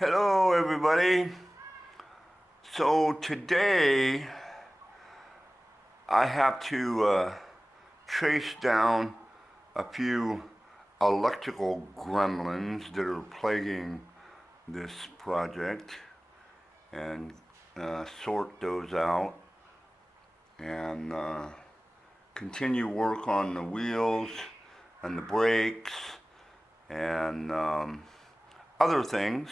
Hello, everybody. So today I have to chase down a few electrical gremlins that are plaguing this project and sort those out and continue work on the wheels and the brakes and other things.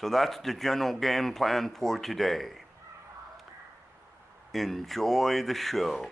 So that's the general game plan for today. Enjoy the show.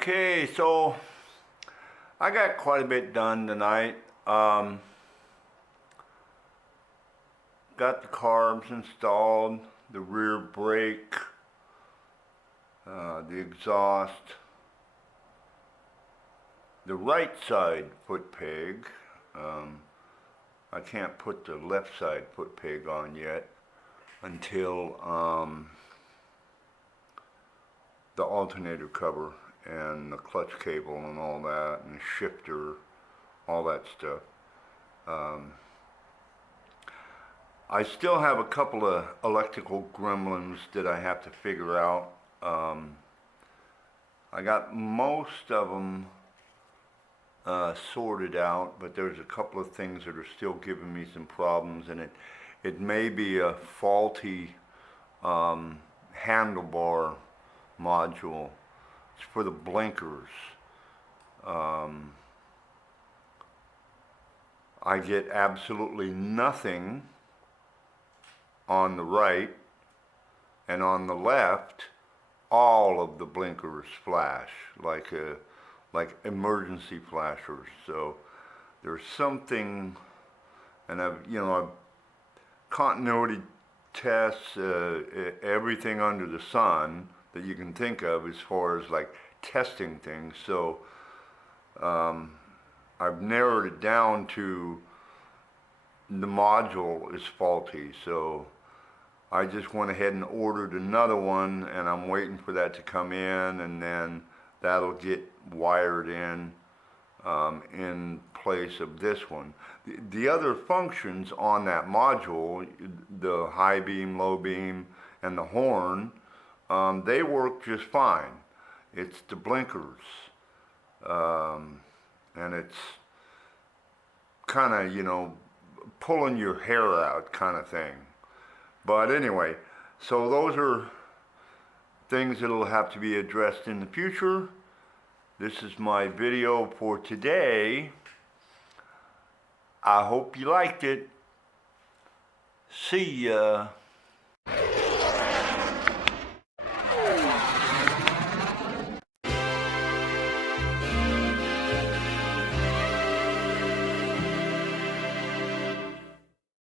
Okay, so I got quite a bit done tonight. Got the carbs installed, the rear brake, the exhaust, the right side foot peg. I can't put the left side foot peg on yet until the alternator cover and the clutch cable and all that, and the shifter, all that stuff. I still have a couple of electrical gremlins that I have to figure out. I got most of them sorted out, but there's a couple of things that are still giving me some problems, and it may be a faulty handlebar module. It's for the blinkers. I get absolutely nothing on the right, and on the left all of the blinkers flash like emergency flashers. So there's something, and I've continuity tests everything under the sun that you can think of as far as like testing things. So I've narrowed it down to the module is faulty. So I just went ahead and ordered another one, and I'm waiting for that to come in, and then that'll get wired in place of this one. The other functions on that module, the high beam, low beam, and the horn, they work just fine. It's the blinkers, and it's kind of, pulling your hair out kind of thing. But anyway, so those are things that'll have to be addressed in the future. This is my video for today. I hope you liked it. See ya.